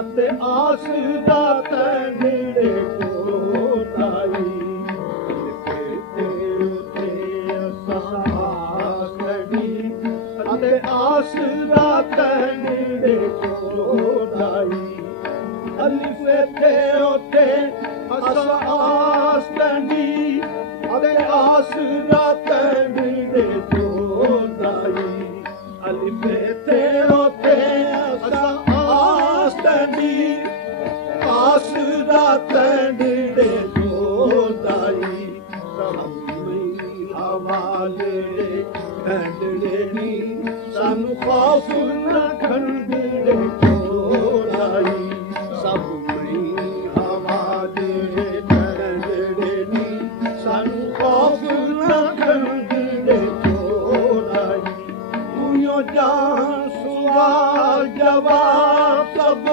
ਅਤੇ ਆਸ ਦਾ ਤੇਰੇ ਕੋਲ ਆਈ ਅਤੇ ਆਸ ਦਾ ਤੇਰੇ ਕੋਲ ਆਈ ਅਲਿਫ ਤੇ ਉੱਤੇ ਅਸਾਂ ਆਸ ਤੰਦੀ ਅਤੇ ਆਸ ਦਾ ਤੇਰੇ ਕੋਲ ਆਈ ਅਲਿਫ ਤੇ ਉੱਤੇ ਅਸਾਂ ਆਸ ਤੰਦੀ ਆਸ ਦਾ ਤੇਰੇ ਕੋਲ ਆਈ ਹਵਾਲੇ ढंडड़े सानू खौफ न खंडड़े कोल आई सब मई हवा दे ढंडड़े सानू खौफ न खंडड़े कोल आई तूं जान सवाल जवाब सब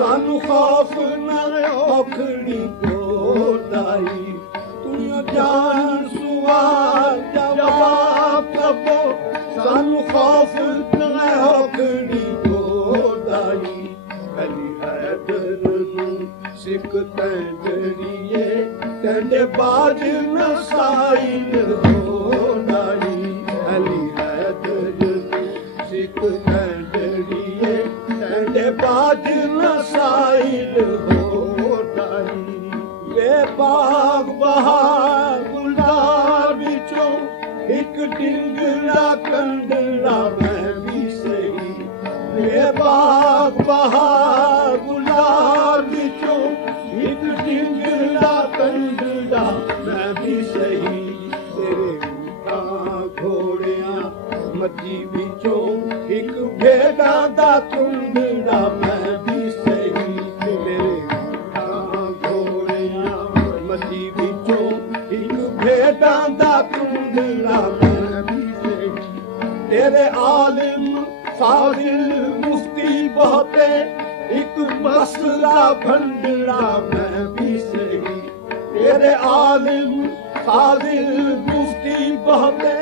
सानू खौफ न औखड़ी कोल आई तूं जान सवाल जवाब सबो सानू खौफ न औखड़ी कोदाई अली हैदर नू सिख तंजड़िए तंडे बाज न साइल कोदाई अली हैदर नू सिख तंजड़िए तंडे बाज न साइल कोदाई वे बाग बहार गुलजार बिचों एक डिंगड़ा कंडड़ा मैं भी सही ये बाग बहार गुलाब बिचों एक डिंगड़ा कंडड़ा मैं भी सही तेरे ऊँटा घोड़िया मची बिचों एक भेड़ा दा कुंडड़ा मैं भी सही तेरे ऊँटा घोड़िया मची बिचों एक भेड़ा दा कुंडड़ा तेरे आलिम फाजिल मुफ्ती बहुते एक मसला भंडड़ा मैं भी सही तेरे आलिम फाजिल मुफ्ती बहुते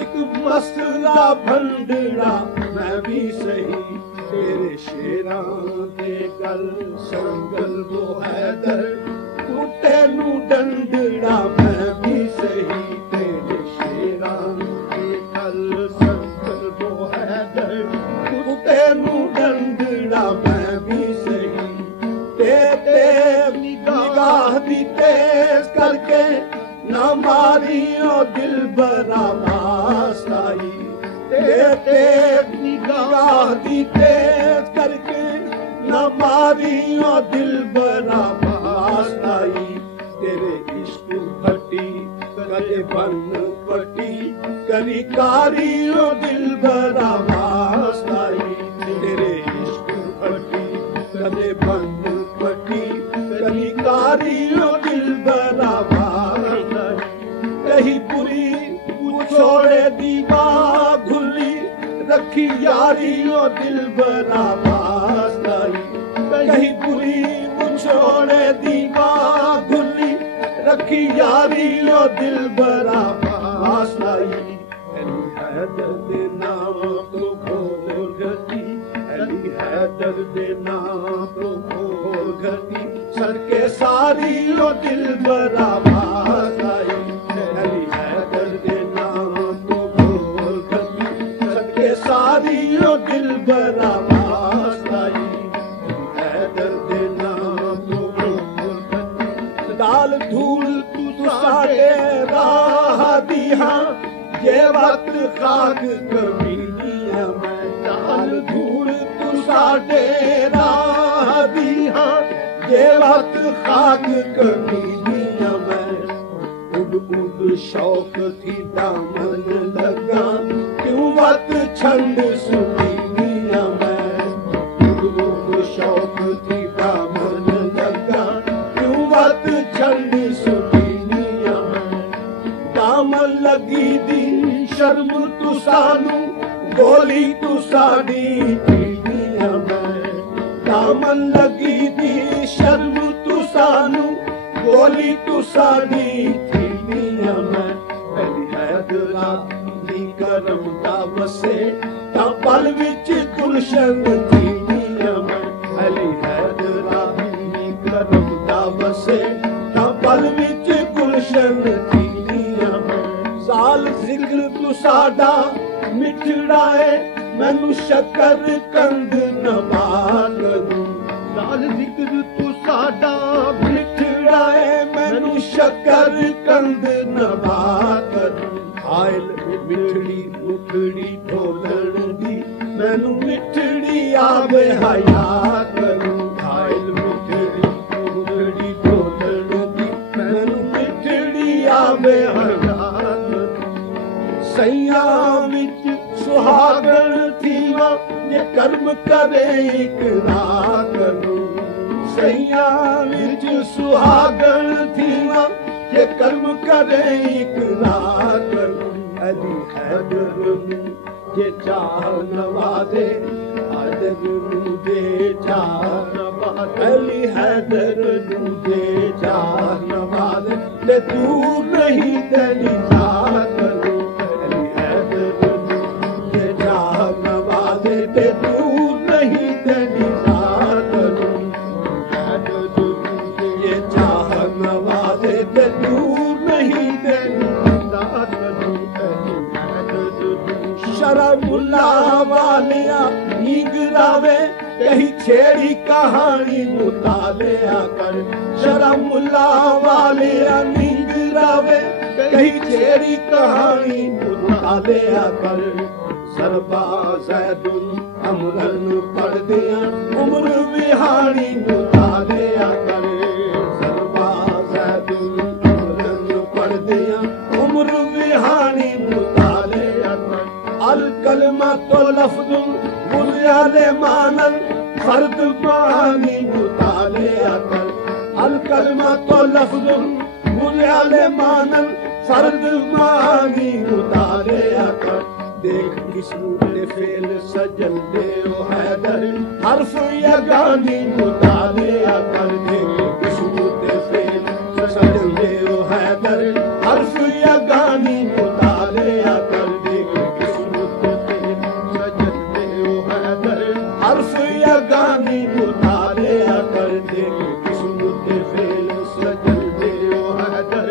एक मसला भंडड़ा मैं भी सही तेरे शेरां दे गल संगल वो हैदर कुत्ते नू डंडड़ा मैं भी सही तेरे शेरां दे गल संगल वो हैदर कुत्ते नू डंडड़ा मैं भी सही ते निगाह दी तेज करके ना मारियो दिल बरा मासाई ते निगाह दी तेज करके ना मारियो दिल बरा मासाई तेरे इश्क फटी कदे बन पटी करी कारियो दिल बरा मासाई तेरे इश्क फटी कदे बन पटी करी कारियो दिल बरा मासाई कहीं पूरी छोड़े दीवा घुली रखी यारियो दिल बरा मासाई कहीं पूरी छोड़े दीवा घुली रखी यारियो दिल बरा मासाई अली हैदर दे नाम तो खोल गती अली हैदर दे नाम तो खोल गती सड़के सारियो दिल बरा मासाई अली हैदर दे नाम तो खोल गती सड़के सारियो दिल बरा मासाई हैदर दे नाम तो खोल गती दाल धूल तू साडे राह दिया ये वक्त खाक कमीनी है मैं दाल धूल तू साडे राह दिया ये वक्त खाक कमीनी है मैं उड़ शौक थी दामन लगा क्यों वक्त छंद सुनी है मैं उड़ शौक थी दामन लगा क्यों वक्त छंद सुनी है मैं दामन लगी दी शर्म तू सानू गोली तू साडी पीनी है मैं दामन लगी दी शर्म तू सानू गोली तू साडी पीनी है मैं अली हैदरा दी करम दा वसे ता पल विच गुलशन पीनी है मैं अली साडा मिठड़ा है मैनू शक्कर कंद नवा करूं लाल जिक्र तू साडा मिठड़ा है मैनू शक्कर कंद नवा करूं आयल मिठड़ी मुखड़ी ढोलण दी मैनू मिठड़ी आवे हया करूं आयल मिठड़ी मुखड़ी ढोलण दी मैनू मिठड़ी आवे हया सैया विच सुहागण थीवा ये कर्म करे इकरा करूं सैया विच सुहागण थीवा ये कर्म करे इकरा करूं अली हैदर ये चाह नवाजे हैदर दे चाह नवाजे अली हैदर दे चाह नवाजे ते तू नहीं तेरी चाह करूं अली हैदर ये चाह नवाजे ते तू नहीं तेरी चाह करूं हैदर ये चाह नवाजे ते तू नहीं तेरी चाह करूं शरमुल्ला वालिया नीगरावे कहीं छेड़ी कहानी मुतालिया कर शरमुल्ला वालिया नीगरावे कहीं छेड़ी कहानी मुतालिया कर सरबाज़ैदुल अमरन पढ़ दिया उम्र विहानी मुतालिया कर सरबाज़ैदुल अमरन पढ़ दिया उम्र विहानी मुतालिया कर अल कलमा तो लफ्ज़ुल बुनियादे मानल फर्द पानी मुतालिया कर अल कलमा तो लफ्ज़ुल बुनियादे मानल फर्द पानी मुतालिया कर देख किस्मू ने फेल सजल दे ओ हैदर हर्फ यगानी मुतालिया कर देख किस्मू ने फेल सजल दे ओ हैदर हर्फ यगानी मुतालिया कर देख किस्मू ने फेल सजल दे ओ हैदर हर्फ यगानी मुतालिया कर देख किस्मू ने फेल सजल दे ओ हैदर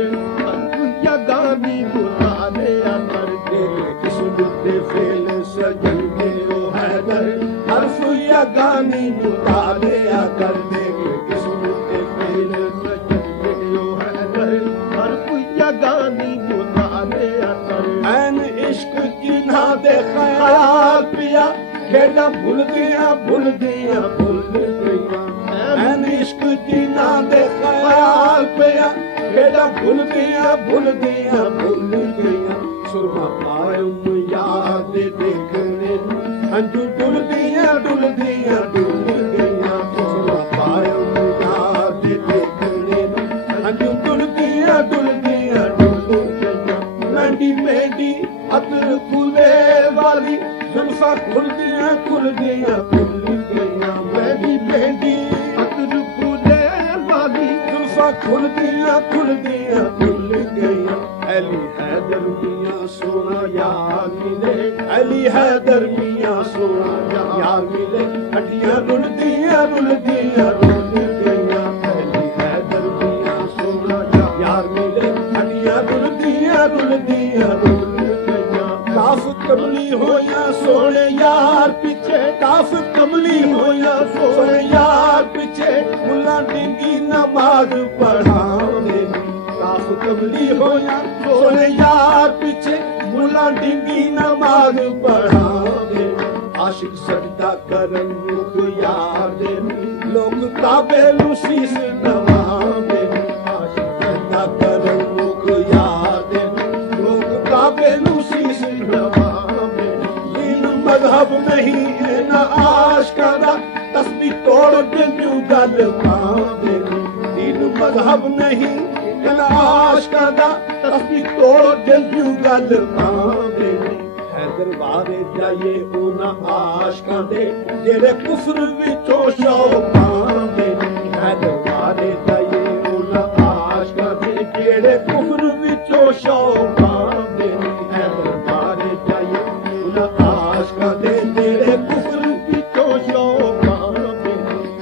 हर्फ यगानी मुतालिया कर देख किस्मू फेल सजल दे ओ हैदर हर्फ यगानी मुतालिया कर देंगे किस्मत फेल सजल दे ओ हैदर हर्फ यगानी मुतालिया कर ऐन इश्क जिन्हा दे ख्याल पिया खेड़ा भूल गया भूल गया भूल गया ऐन इश्क जिन्हा दे ख्याल पिया खेड़ा भूल गया भूल गया भूल गया सुरमा पायम याद देखने अंजू डुल गया डुल गया डुल गया सुरमा पायम याद देखने अंजू डुल गया डुल गया डुल गया मेंढी मेंढी अतर फूले वाली जुल्फा खुल गया खुल गया खुल गया मेंढी मेंढी अतर फूले वाली जुल्फा खुल गया खुल गया खुल गया अली हैदर मियां सोना यार मिले अली हैदर मियां सोना यार मिले हड्डियां रुल गया रुल गया रुल गया अली हैदर मियां सोना यार मिले हड्डियां रुल गया रुल गया रुल गया काफ कमली होया सोने यार पीछे काफ कमली होया सोने यार पीछे मुल्ला डिंगी नमाज पढ़ावे काफ कमली होया सोने यार पीछे मुल्ला डिंगी नमाज पढ़ावे आशिक सजदा करन मुख याद लोग काबे नु शीश नवावे आशिक सजदा करन मुख याद लोग काबे नु शीश नवावे दीन मजहब नहीं है ना आशिका दा तस्बीह तोड़ दिंदू गल पावे दीन मजहब नहीं आशिका दा तस्बीह तोड़ दिंदू गल पावे हैदर बारे जाइए उना आशिकां दे जेड़े कुफर विचों शौक पावे हैदर बारे जाइए उना आशिकां दे जेड़े कुफर विचों शौक पावे हैदर बारे जाइए उना आशिकां दे जेड़े कुफर विचों शौक पावे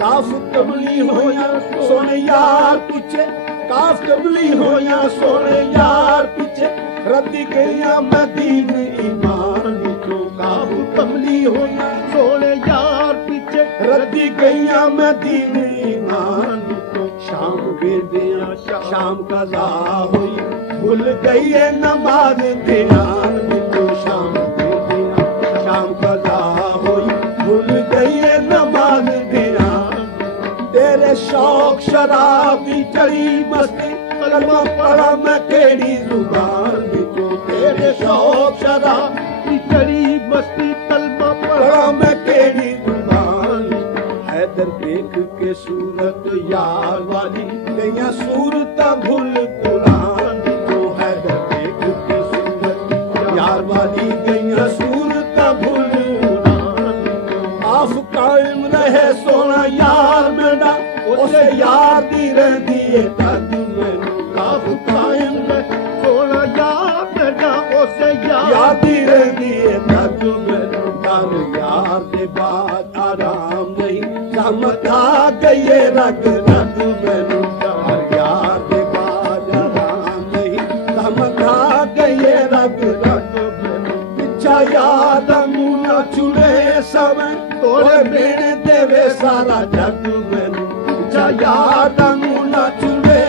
काफ कमली होया सोने यार पीछे काफ कमली होया सोने यार पीछे रद्दी गईया मैं दीन ईमान विचों काबू कमली होया सोने यार पीछे रद्दी गईया मैं दीन ईमान विचों शाम वेदिया शाम कज़ा हुई भूल गई है नमाज ध्यान विचों शाम वेदिया शाम कज़ा हुई भूल गई है नमाज ध्यान तेरे शौक शराबी चढ़ी मस्ती कलमा पढ़ा मैं केड़ी जुबान विचों तेरे शौक शराबी चढ़ी मस्ती कलमा पढ़ा मैं केड़ी जुबान हैदर देख के सूरत यार वाली गईया सूरत भूल कुरान विचों हैदर देख के सूरत यार वाली गईया सूरत भूल कुरान आफ कायम रहे सोना यार मेरा उसे यार दी रहती है दादी मैनू आफ कायम रहे सोना यार मेरा उसे यार दी रहती है दादी मैनू डर यार दे बाद आराम नहीं चमका गई रग रग मैनू डर यार दे बाद आराम नहीं चमका गई रग रग मैनू पिछा याद मुना चुड़े समय तोड़े बेने देवे सारा जग मैनू पिछा याद मुना चुड़े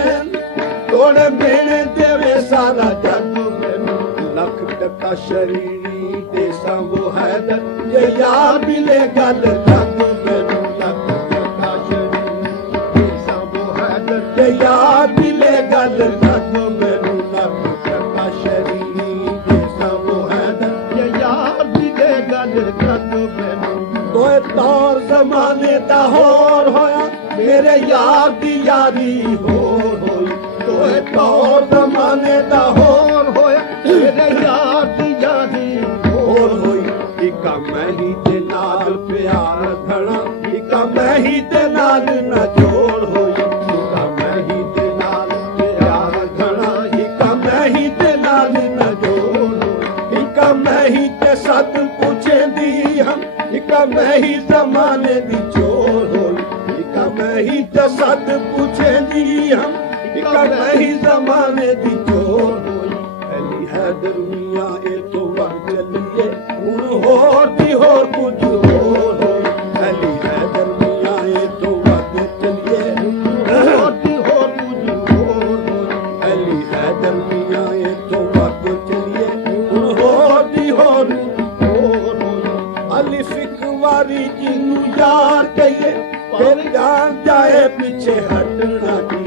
तोड़े बेने देवे सारा जग मैनू लख टका शरीरी देसा वो हैदर ये यार मिले गल जग मैनू लख टका शरीरी देसा वो हैदर ये यार मिले गल जग मैनू लख टका शरीरी देसा वो हैदर ये यार मिले गल जग मैनू तोए तौर जमाने दा होर होया मेरे यार दी यारी होर होई तोए तौर जमाने दा होर होया मेरे यार दी यारी होर होई इका मैं ही ते नाल प्यार घना इका मैं ही ते नाल न जोड़ होई इका मैं ही ते नाल प्यार घना इका मैं ही ते नाल न जोड़ होई इका मैं ही ते सत पूछे दी हम इका मैं ही जमाने दी चोर होई इका मैं ही ते सत पूछे दी हम इका मैं ही जमाने दी चोर होई अली हैदर मियां ए तो वक्त चलिए हुन होर दी होर कुछ होर होई अली हैदर मियां ए तो वक्त चलिए होर दी होर कुछ होर होई अली हैदर मियां ए तो वक्त चलिए हुन होर दी होर होर होई अली फिकवारी जिन्नू यार कहिए फिर जान जाए पीछे हटना की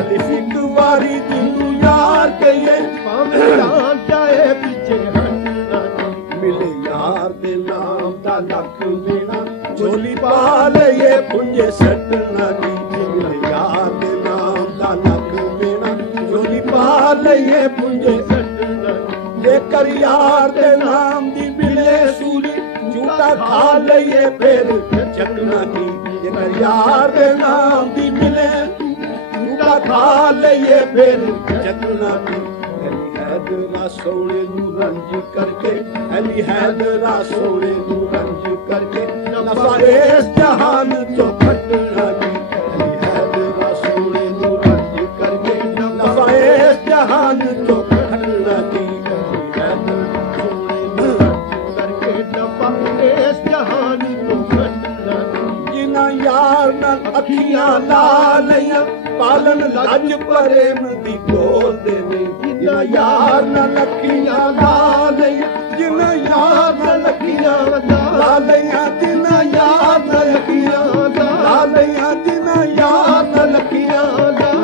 अली फिकवारी जिन्नू यार कहिए जान जाए पीछे हटना की मिले यार दे नाम दा लख देना झोली पा ले पुंजे सटना की मिले यार दे नाम दा लख देना झोली पा ले पुंजे सटना जेकर यार दे नाम दी मिले सूली झूठा खा ले फिर चकना की जेकर यार दे नाम दी मिले झूठा खा ले फिर चकना की हैदरा सोने नू रंज करके अली हैदरा सोने नू रंज करके नफा इस जहान चो फटना की अली हैदरा सोने नू रंज करके नफा इस जहान चो फटना की अली हैदरा सोने नू रंज करके नफा इस जहान चो फटना की जिना यार नाल अखियां ला लिया पालन लज प्रेम दी गोद देने जिना यार न लखियां ला लिया जिना यार न लखियां ला लिया जिना यार न लखियां ला लिया जिना यार न लखियां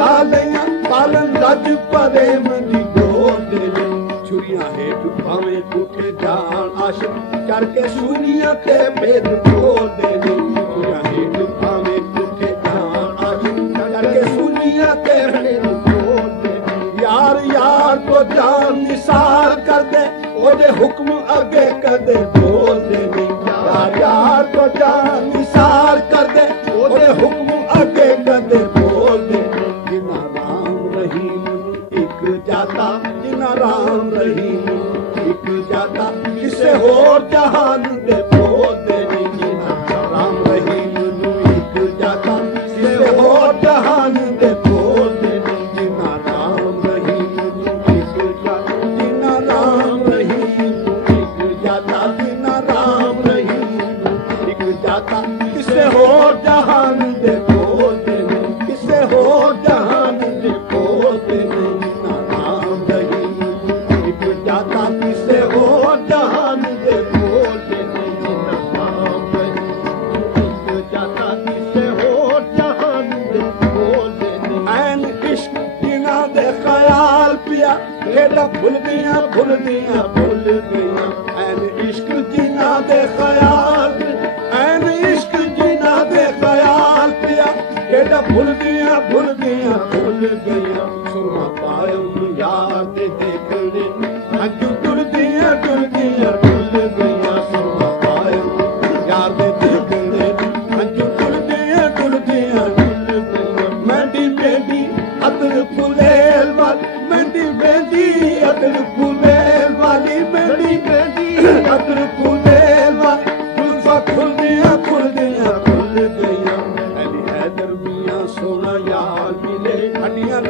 ला लिया पालन लज प्रेम दी गोद देने छुरियां हेठ भावे उठे जान आशिक करके सूनिया ते भेद खोल देने छुरियां हेठ भावे उठे जान आशिक करके सूनिया ते भेद खोल देने यार यार को जान निसार कर दे ओदे हुक्म अगे कदे बोल देने यार यार को जान निसार कर दे ओदे हुक्म अगे कदे बोल देने जिना राम रहीम एक जाता जिना राम रहीम एक जाता किसे होर जहान दे बोल देने जिना राम रहीम एक जाता किसे होर जहान दे बोल देने जिना राम रहीम एक जाता जिना खेड़ा भुलदियां भुलदियां भुल गईयां ऐन इश्क जिना दे ख्याल ऐन इश्क जिना दे ख्याल पिया खेड़ा भुलदियां भुलदियां भुल गईयां सुरमा पायो यार दे देखने अज टुरदियां टुरदियां भुल गईयां सुरमा पायो यार दे देखने अज टुरदियां टुरदियां भुल गईयां मैंडी मेंडी अतर फुलेल वाल मैंडी मेंडी अतर फुलेल वाली मैंडी मेंडी अतर फुलेल वाल जुल्फा खुलदियां खुल गईयां अली हैदर मियां सोना यार मिले हड्डियां